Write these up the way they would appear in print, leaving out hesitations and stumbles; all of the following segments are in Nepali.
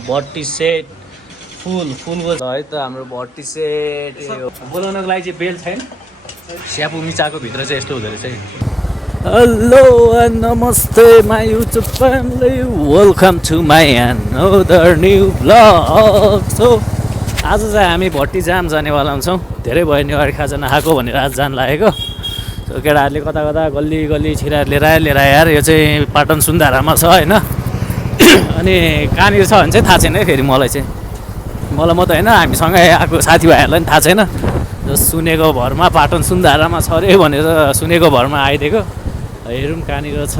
भट्टी सेट फुलको छ है त हाम्रो भट्टी सेट बोलाउनको लागि चाहिँ बेल छैन स्यापु मिचाको भित्र चाहिँ यस्तो हुँदो रहेछ हेलो नमस्ते my YouTube family welcome to my another new vlog so आज चाहिँ हामी भट्टी जाम जानेवाला हुन्छौँ धेरै भयो नेवारी खाजा नखाएको भनेर आज जान लागेको सो केटाहरूले कता कता गल्ली गल्ली छिरा लिएर यार यो चाहिँ पाटन सुन्धारामा छ होइन अनि कहाँनिर छ भने चाहिँ थाहा छैन है फेरि मलाई मात्रै होइन हामीसँगै आएको साथीभाइहरूलाई पनि थाहा छैन सुनेको भरमा पाटन सुन्धारामा छ अरे भनेर सुनेको भरमा आइदिएको हेरौँ कहाँनिर छ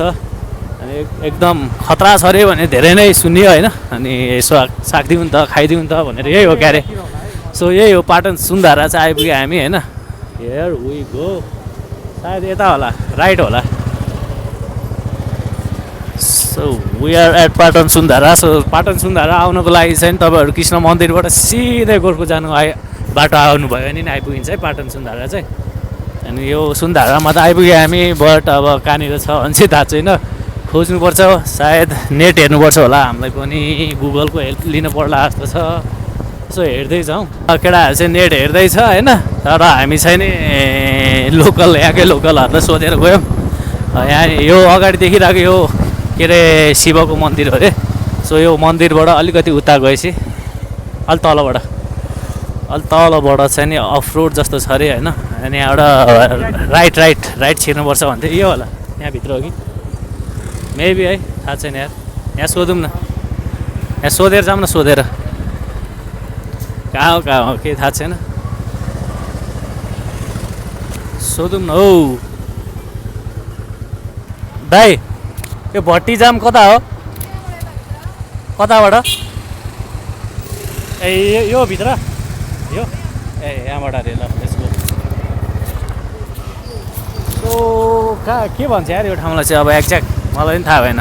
अनि एकदम खतरा छ अरे भने धेरै नै सुन्यो होइन अनि यसो साक्दिउँ त खाइदिउँ त भनेर यही हो क्यारे सो यही हो पाटन सुन्धारा चाहिँ आइपुग्यो हामी होइन हियर वी गो सायद यता होला राइट होला so we are at Patan Sundhara so Patan Sundhara आउनको लागि चाहिँ तपाईँहरू कृष्ण मन्दिरबाट सिधै गोर्खो जानु बाटो आउनुभयो भने नि आइपुगिन्छ है पाटन सुन्धारा चाहिँ अनि यो सुन्धारामा त आइपुग्यो हामी बट अब कहाँनिर छ भने चाहिँ थाहा छैन खोज्नुपर्छ सायद नेट हेर्नुपर्छ होला हामीलाई पनि गुगलको हेल्प लिनु पर्ला जस्तो छ यसो हेर्दै जाउँ केटाहरू चाहिँ नेट हेर्दैछ होइन तर हामी चाहिँ नि लोकल यहाँकै लोकलहरूलाई सोधेर गयौँ यहाँ यो अगाडि देखिरहेको यो के अरे शिवको मन्दिर हो अरे सो यो मन्दिरबाट अलिकति उता गएपछि अलि तलबाट चाहिँ नि अफ रोड जस्तो छ अरे होइन अनि यहाँबाट राइट छिर्नुपर्छ भन्थ्यो यो होला यहाँभित्र हो कि मेबी है थाहा छैन यार यहाँ सोधौँ न यहाँ सोधेर जाऊँ न सोधेर कहाँ हो केही थाहा छैन सोधौँ न हौ दाइ यो भट्टी जाम कता हो कताबाट ए यो भित्र यो ए यहाँबाट अरे ल यसको सो कहाँ के भन्छ यार यो ठाउँलाई चाहिँ अब एक्ज्याक्ट मलाई पनि थाहा भएन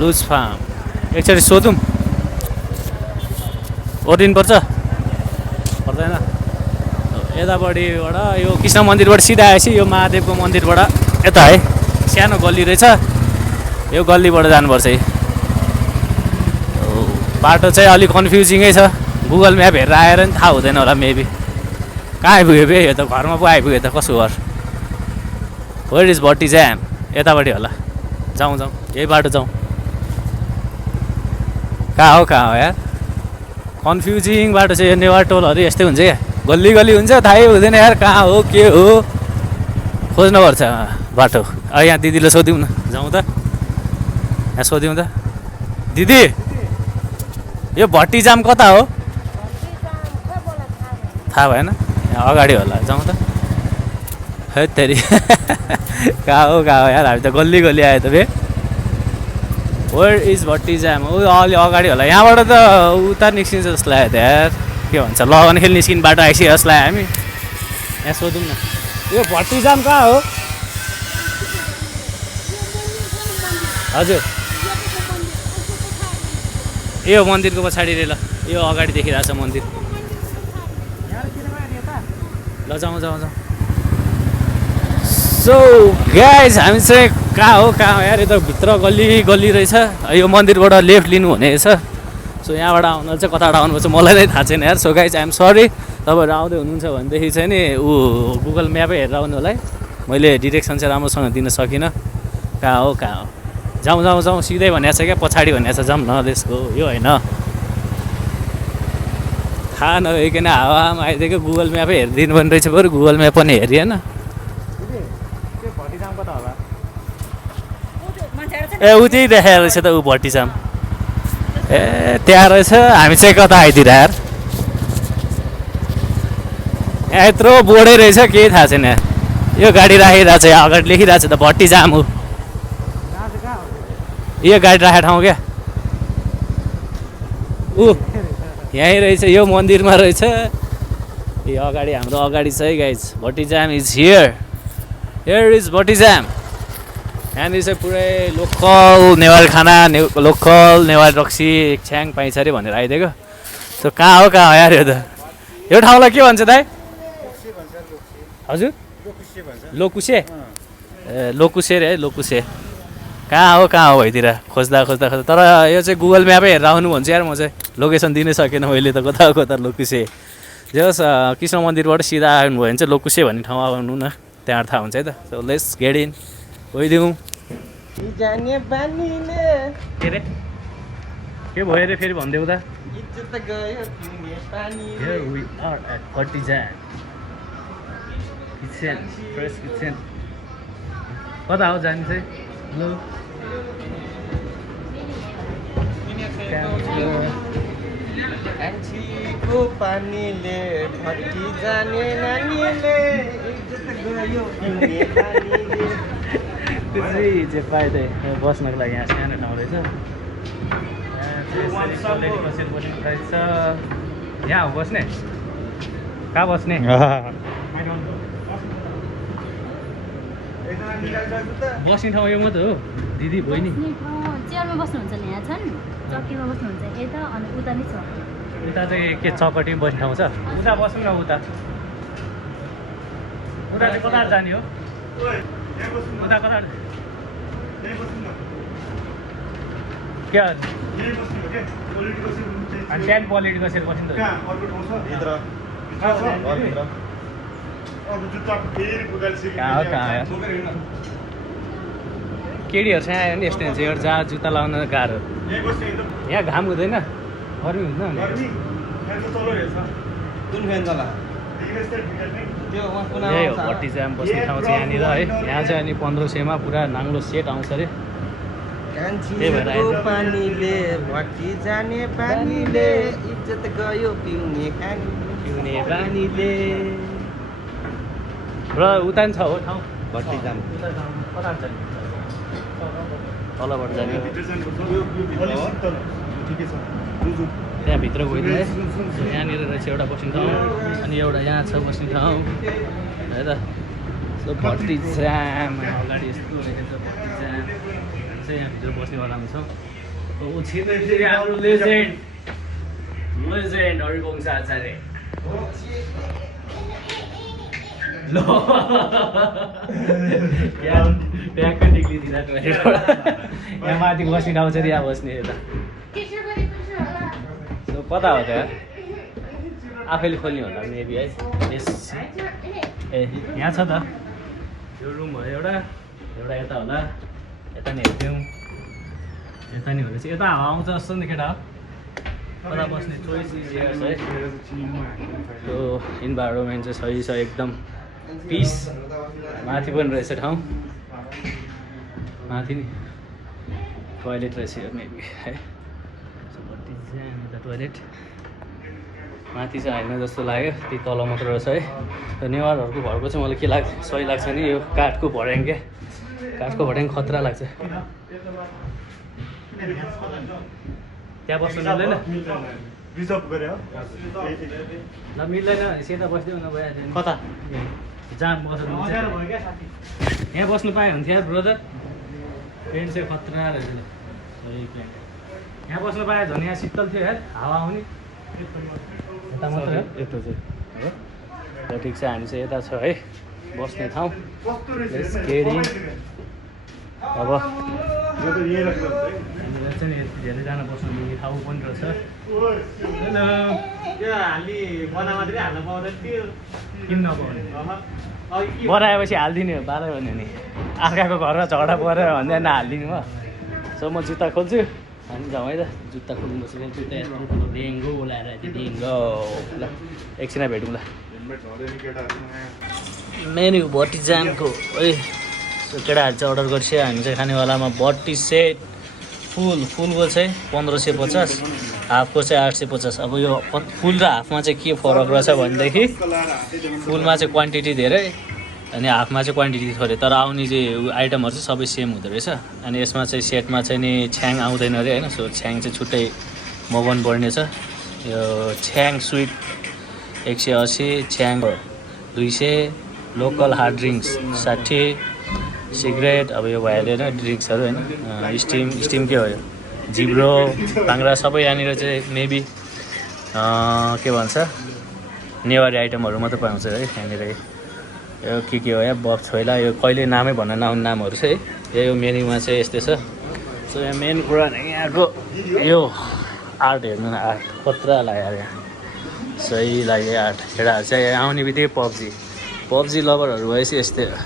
लुज फार्म एकचोटि सोधौँ ओर्दिनुपर्छ पर्दैन यतापट्टिबाट यो कृष्ण मन्दिरबाट सिधा आएपछि यो महादेवको मन्दिरबाट यता है सानो गल्ली रहेछ यो गल्लीबाट जानुपर्छ है बाटो चाहिँ अलिक कन्फ्युजिङै छ गुगल म्याप हेरेर आएर नि थाहा हुँदैन होला मेबी कहाँ आइपुग्यो बे यो त घरमा पो आइपुग्यो त कसो घर वेयर इज भट्टी जाम यतापट्टि होला जाउँ यही बाटो जाउँ कहाँ हो यार कन्फ्युजिङ बाटो चाहिँ यो नेवार टोलहरू यस्तै हुन्छ क्या गल्ली हुन्छ थाहै हुँदैन यार कहाँ हो के हो खोज्नुपर्छ बाटो यहाँ दिदीलाई सोध्यौँ न जाउँ त यहाँ सोध्यौँ त दिदी यो भट्टी जाम कता हो थाहा भएन यहाँ अगाडि होला जाउँ त है तेरि कहाँ हो यार हामी त गल्ली आयो त बे वेयर इज भट्टी जाम हो अलि अगाडि होला यहाँबाट त उता निस्किन्छ जस्तो लाग्यो त यार के भन्छ लगन खेल निस्किने बाटो आइसक्यो जस्तो लाग्यो हामी यहाँ सोधौँ न यो भट्टी जाम कहाँ हो हजुर यो मन्दिरको पछाडि रे ल यो अगाडि देखिरहेछ मन्दिर ल जाउँ सो गाइज हामी चाहिँ कहाँ हो यार यो त भित्र गल्ली रहेछ यो मन्दिरबाट लेफ्ट लिनु हुने रहेछ सो यहाँबाट आउनु चाहिँ कताबाट आउनुपर्छ मलाई नै थाहा छैन यार सो गाइज आइएम सरी तपाईँहरू आउँदै हुनुहुन्छ भनेदेखि चाहिँ नि गुगल म्यापै हेरेर आउनु होला है मैले डिरेक्सन चाहिँ राम्रोसँग दिन सकिनँ कहाँ हो जाउँ सिधै भनेको छ क्या पछाडि भनेको छ जाउँ न त्यसको यो होइन थाहा नभइकन हावामा आइदिएको गुगल म्यापै हेरिदिनु पर्ने रहेछ बरु गुगल म्याप पनि हेरिएन ए उतै देखाएर रहेछ त ऊ भट्टी जाम ए त्यहाँ रहेछ हामी चाहिँ कता आइदिएर यार यहाँ यत्रो बोर्डै रहेछ केही थाहा छैन यो गाडी राखिरहेको छ यहाँ अगाडि लेखिरहेको छ त भट्टी जाम हो यो गाडी राखेको ठाउँ क्या ऊ यहीँ रहेछ यो मन्दिरमा रहेछ यो अगाडि हाम्रो अगाडि छ है गाइज भट्टी जाम इज हियर इज भट्टी जाम यहाँनिर चाहिँ पुरै लोकल नेवारी खाना लोकल नेवारी रक्सी छ्याङ पाइन्छ अरे भनेर आइदिएको सो कहाँ हो यार यो त यो ठाउँलाई के भन्छ दाइ हजुर लोकुसे ए लोकुसे रे लोकुसे कहाँ हो भइतिर खोज्दा तर यो चाहिँ गुगल म्यापै हेरेर आउनु भन्छु यार म चाहिँ लोकेसन दिनै सकेन मैले त कता लोकुसे जे होस् कृष्ण मन्दिरबाट सिधा आउनुभयो भने चाहिँ लोकुसे भन्ने ठाउँ आउनु न त्यहाँ थाहा हुन्छ है त सो लेट्स गेट इन गइदिउँ के भयो अरे फेरि भनिदेऊ त Here we are at Bhatti jaam kitchen fresh kitchen कता हो जाने चाहिँ हेलो कान्छीको पानीले भट्टी जाने नानीले इज्जत गयो पिउने पानीले जे पाए त बस्नको लागि यहाँ सानो ठाउँ रहेछ यहाँ हो बस्ने कहाँ बस्ने बस्ने ठाउँ यो मात्रै हो दिदी बहिनी चेयरमा बस्नुहुन्छ नि यहाँ छन् चक्कीमा बस्नुहुन्छ यता अनि उता नै छ उता चाहिँ के चौपट्टिमा बस्ने ठाउँ छ उता बस्नु न उता चाहिँ कता जाने हो उता कता के अनि त्यहाँ क्वालिटी कसरी बस्नु केटीहरूसँग आयो भने यस्तै हुन्छ एउटा जहाँ जुत्ता लाउन गाह्रो यहाँ घाम हुँदैन गर्मी हुँदैन यही हो भट्टी जाम बस्ने ठाउँ चाहिँ यहाँनिर है यहाँ चाहिँ अनि 1500मा पुरा नाङ्लो सेट आउँछ अरे कान्छीको पानीले भट्टी जाने पानीले इज्जत गयो पिउने पानीले र उता नि छ हो ठाउँ भट्टी जाम कता छ तलबाट जाने त्यहाँभित्र गइदिनु है यहाँनिर रहेछ एउटा बस्ने ठाउँ अनि एउटा यहाँ छ बस्ने ठाउँ है त सो भट्टी जाम अगाडि यस्तो रहेछ भट्टी जाम चाहिँ यहाँभित्र बस्नेवाला हुन्छ हाम्रो लेजेन्ड हरिवंश आचार्य ल ट्याक्क निक्लिदिरहेको यहाँ माथि बस्ने ठाउँ चाहिँ यहाँ बस्ने यता सो कता हो त्यहाँ आफैले खोल्ने होला मेबी है यस ए यहाँ छ त यो रुम भयो एउटा यता होला यता नि हेरिदिउँ यता नि भनेपछि यता हावा आउँछ जस्तो नि केटा हो कता बस्ने चोइस इजियर्स है यो इन्भाइरोमेन्ट चाहिँ सही छ एकदम पिस माथि पनि रहेछ ठाउँ माथि नि टोइलेट रहेछ यो मेबी है टोइलेट माथि चाहिँ होइन जस्तो लाग्यो त्यही तल मात्र रहेछ है नेवारहरूको घरको चाहिँ मलाई के लाग्छ सही लाग्छ नि यो काठको भर्याङ क्या काठको भर्याङ खतरा लाग्छ त्यहाँ बस्नु मिल्दैन ल मिल्दैन सेता बस्दिउँ न भइहाल्यो कता जहाँ बस्नु यहाँ बस्नु पायो भने थियो ब्रदर पेन्ट चाहिँ खतरा रहेछ सही पेन्ट यहाँ बस्नु पायो झन् यहाँ शीतल थियो यार हावा आउने यता मात्र यता चाहिँ हो ठिक छ हामी चाहिँ यता छ है बस्ने ठाउँ अब चाहिँ धेरैजना बस्नु मिल्ने ठाउँ पनि रहेछ किन नपाउने बनाएपछि हालिदिने हो बाह्र भन्यो नि अर्काको घरमा झगडा पऱ्यो भन्दा नहालिदिनु भयो सो म जुत्ता खोल्छु हामी जाउँ है त जुत्ता खोल्नु बस्छु जुत्ता डेङ्गो बोलाएर डेङ्गो ल एकछिन भेटौँ ल मेन्यु भट्टी जामको है केटाहरू चाहिँ अर्डर गर्छ हामी चाहिँ खानेवालामा भट्टी सेट फुलको चाहिँ 1550 हाफको चाहिँ 850 अब यो फुल र हाफमा चाहिँ के फरक रहेछ भनेदेखि फुलमा चाहिँ क्वान्टिटी धेरै अनि हाफमा चाहिँ क्वान्टिटी थोरै तर आउने चाहिँ आइटमहरू चाहिँ सबै सेम हुँदो रहेछ अनि यसमा चाहिँ सेटमा चाहिँ नि छ्याङ आउँदैन अरे होइन सो छ्याङ चाहिँ छुट्टै मगाउनु पर्ने छ यो छ्याङ स्विट 180 छ्याङ 200 लोकल हार्ड ड्रिङ्क्स 60 सिगरेट अब यो भइहाल्यो होइन ड्रिङ्क्सहरू होइन स्टिम के हो यो जिब्रो भाङ्रा सबै यहाँनिर चाहिँ मेबी के भन्छ नेवारी आइटमहरू मात्रै पाउँछ है यहाँनिर यो के हो यहाँ बफ छोइला यो कहिले नामै भन्न नहुने नामहरू छ है। यो मेन्यूमा चाहिँ यस्तै छ। सो यहाँ मेन कुरा यहाँको यो आर्ट हेर्नु न, आर्ट कत्रा लाग्यो यहाँ, सही लाग्यो आर्ट। केटाहरू चाहिँ यहाँ आउने बित्तिकै पब्जी लभरहरू भएपछि यस्तै हो,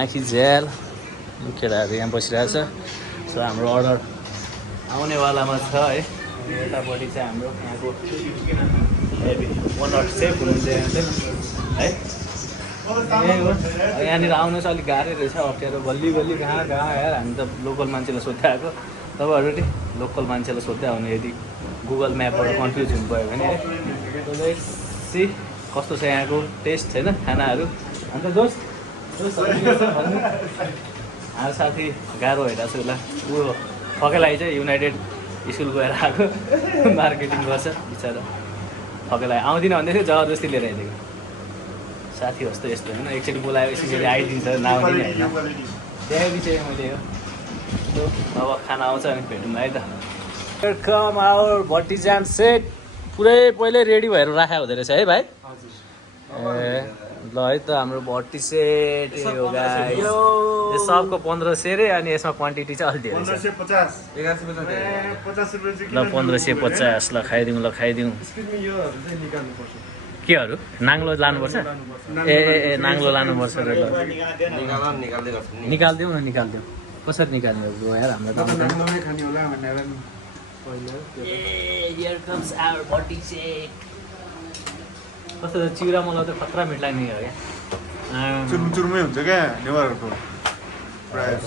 आँखी झ्याल। केटाहरू यहाँ बसिरहेको छ। सो हाम्रो अर्डर आउनेवालामा छ है। यतापट्टि चाहिँ हाम्रो यहाँको ओनर सेफ हुनुहुन्छ यहाँ चाहिँ है। यही हो, यहाँनिर आउनु चाहिँ अलिक गाह्रै रहेछ, अप्ठ्यारो। गल्ली कहाँ यार, हामी त लोकल मान्छेलाई सोध्दै आएको। तपाईँहरू नि लोकल मान्छेलाई सोध्दै आउने, यदि गुगल म्यापबाट कन्फ्युज हुनुभयो भने है। सी कस्तो छ यहाँको टेस्ट होइन खानाहरू। अन्त दोस्त हाम्रो साथी गाह्रो भइरहेको छ उसलाई, ऊ फकेलाई चाहिँ युनाइटेड स्कुल गएर आएको मार्केटिङ गर्छ बिचरा। फकेलाई आउँदिनँ भन्दै थियो, जबरजस्ती लिएर आइदिएको साथी जस्तो यस्तो होइन। एकचोटि बोलायो यसरी आइदिन्छ, नआउने होइन। देखाइदिन्छु चाहिँ मैले यो। अब खाना आउँछ अनि भेटौँ है त। वेलकम आवर भट्टी जाम सेट। पुरै पहिल्यै रेडी भएर राखेको हुँदो रहेछ है भाइ। ए ल है त हाम्रो भट्टी सेट यो गाइस। यो सबको 1500 रे, अनि यसमा क्वान्टिटी चाहिँ अलिक धेरै छ। 1550 ल 1550 ल खाइदिउँ केहरू नाङ्लो लानुपर्छ। ए नाङ्लो लानुपर्छ र ल निकालिदिउँ न। कसरी निकाल्ने हो ब्रो यार, हाम्रो त हियर कम्स आवर भट्टी सेट। कस्तो चिउरा मलाई त खतरा मिठ लाग्ने हो क्या, चुरमुचुरमै हुन्छ क्या नेवारहरूको प्रायः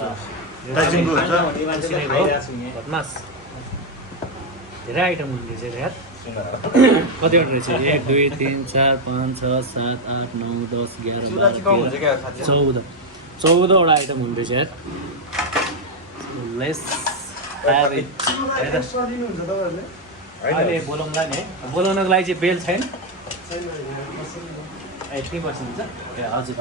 दार्जिलिङको हुन्छ। बदमास धेरै आइटम हुने रहेछ यार। कतिवटा रहेछ? 1 2 3 4 5 6 7 8 9 10 11 12 14वटा आइटम हुने रहेछ यार। लेस अहिले बोलाउँला नि है। बोलाउनको लागि चाहिँ बेल छैन। 80% हुन्छ ए हजुर।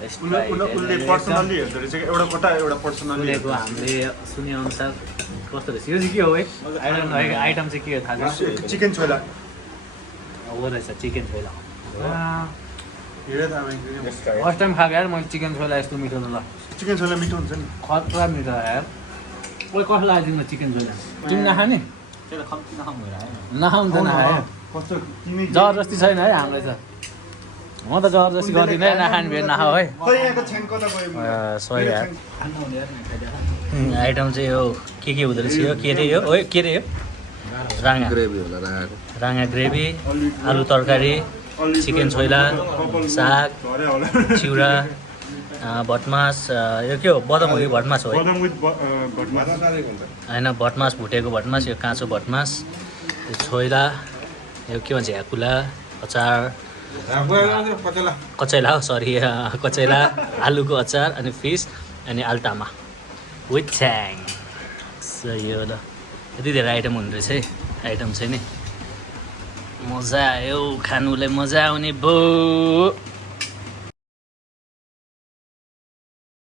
उसले पर्सनल्ली हेर्दो रहेछ कि एउटा कोटा एउटा पर्सनल्ली उसलेको हामीले सुनेअनुसार कस्तो रहेछ। यो चाहिँ के हो है आइटम चाहिँ के हो थाहा छ? चिकन छोइला हो रहेछ, chicken choila. Chicken first time खाएको यार मैले चिकन छोइला यस्तो मिठो। ल छोइला मिठो हुन्छ नि, खतरा मिठो यार। कोही कसो लाग्यो तिमीलाई चिकन छोइला? तिमी नखाने? नखाउँ त नखायो, जबरजस्ती छैन है हामीलाई त। म त जबरजस्ती गर्दिनँ है, नखाने भए नखाऊ है। सही यार। आइटम चाहिँ यो के हुँदो रहेछ? यो के अरे यो राँगा ग्रेभी होला। राँगा ग्रेभी, आलु तरकारी, चिकन छोइला, साग, चिउरा, भटमास। यो के हो? बदम हो कि भटमास हो है? होइन भटमास, भुटेको भटमास, यो काँचो भटमास, यो छोइला, यो के भन्छ ह्याकुला, अचार कचैला हो सरी कचैला, आलुको अचार, अनि फिस, अनि आल्टामा विथ छ्याङ। सही हो ल, यति धेरै आइटम हुने रहेछ है। आइटम चाहिँ नि मजा आयो, खानुलाई मजा आउने भो।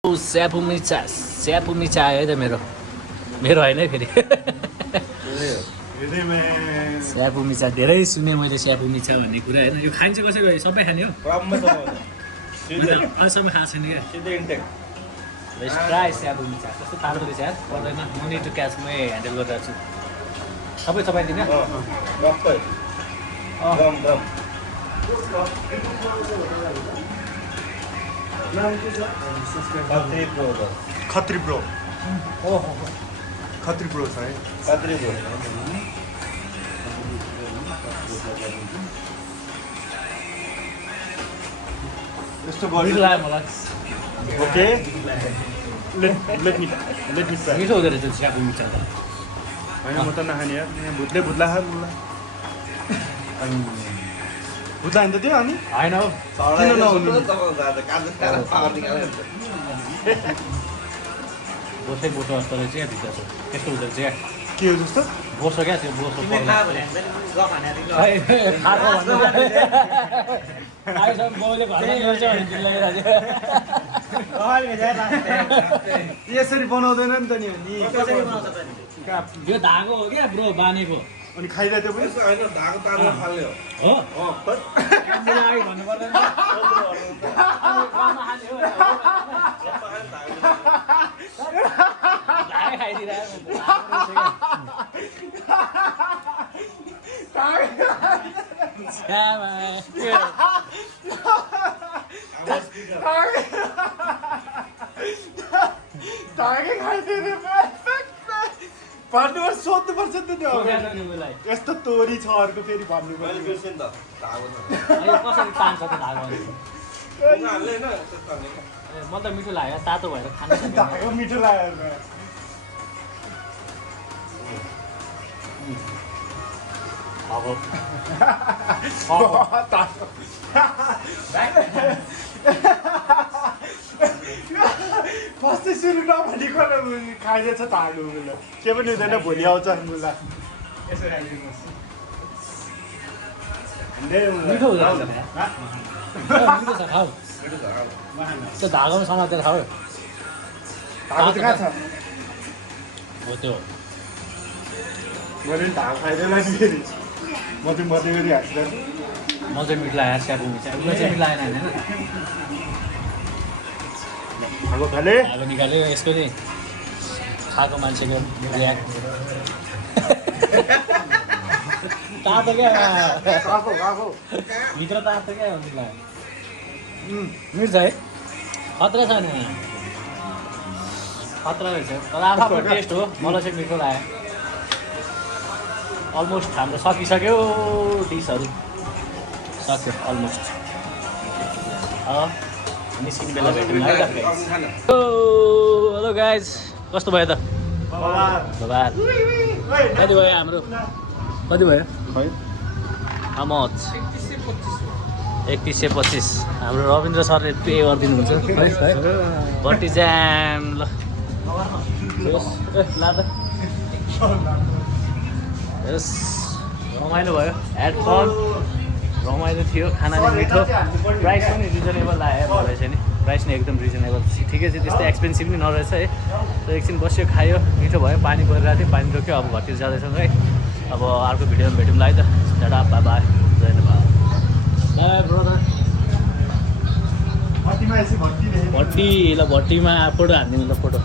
स्यापु मिर्चा आयो है त मेरो होइन है फेरि। स्यापु मिर्चा धेरै सुने मैले, स्यापु मिर्चा भन्ने कुरा होइन। यो खान्छ कसरी? सबै खाने हो? अहिलेसम्म खाएको छैन क्या। लेट्स ट्राई स्यापु मिर्चा। कस्तो तातो रहेछ यार, पर्दैन। नो निड टु क्याच, म ह्यान्डल गरिरहेको छु। सबै चपाइदिने खत्री ब्रो छ है। यस्तो लाग्यो मलाई। ओके लेट मी मिठो हुँदो रहेछ स्यापु मिर्चा त। होइन म त नखाने यार, भुत्ला खानु भुत्ला होइन त त्यो। अनि होइन हौ किन नहुने? बोसै बोसो जस्तो रहेछ क्या भित्र चाहिँ। त्यस्तो हुँदो रहेछ क्या। के हो जस्तो? बोसो क्या त्यो बोसो। यसरी बनाउँदैन नि त नि। यो धागो हो क्या ब्रो बानेको। अनि खाइरहेको थियो पनि होइन ढाको तारेर फाल्ने हो हो मलाई भन्नु पर्दैन ढाकै खाइदियो भन्नुपर्छ सोध्नुपर्छ नि त त्यो यस्तो तोरी छ अर्को फेरि मैले भन्नुपर्छ बिर्सेँ नि त ढाको कसरी तान्छ त धागो हाल्ने होइन त्यस्तो हाल्ने म त मिठो लाग्यो तातो भएर खानु सक्दैन ढाको मिठो लाग्यो फर्स्टै सुरु नभनिकन खाइदिएछ ढाको मुला के पनि हुँदैन भोलि आउँछ मुला यसो राखिदिनुहोस् मिठो हुँदैन मिठो छ खाऊ त्यो धागोमा समातेर खाऊ ढाको चाहिँ कहाँ छ हो त्यो मैले पनि ढाको खाइदिएला नि फेरि म चाहिँ मर्दै गरी हाँस्दैन म चाहिँ मिठो लाग्यो स्यापो मिठो उसलाई चाहिँ मिठो लागेन होइन ढाको खाले धागो निकाल्यो यसको चाहिँ खाएको मान्छेको रियाक्ट तातो क्या गएको गएको भित्र तातो क्या हुन्छ मिठो छ है खतरा छ नि खतरा रहेछ तर आफ्नो टेस्ट हो मलाई चाहिँ मिठो लाग्यो अलमोस्ट हाम्रो सकिसक्यो डिसहरू सक्यो अलमोस्ट निस्किने बेला भेट्यौँ है त हेलो गाइज कस्तो भयो त बाबा कति भयो हाम्रो कति भयो मच 3125 हाम्रो रविन्द्र सरले पे गरिदिनुहुन्छ भट्टी जाम ल ला त यस रमाइलो भयो एड फन रमाइलो थियो खाना नि मिठो प्राइस पनि रिजनेबल लाग्यो मलाई चाहिँ नि प्राइस नि एकदम रिजनेबल ठिकै छ त्यस्तो एक्सपेन्सिभ पनि नरहेछ है त एकछिन बस्यो खायो मिठो भयो पानी परिरहेको थियो पानी रोक्यो अब घरतिर जाँदैछौँ है अब अर्को भिडियोमा भेटौँ है त टाटा बाई बाई जय नेपाल बाई ब्रदर भट्टीमा यसो भट्टी भट्टी ल भट्टीमा फोटो हानिदिनु ल फोटो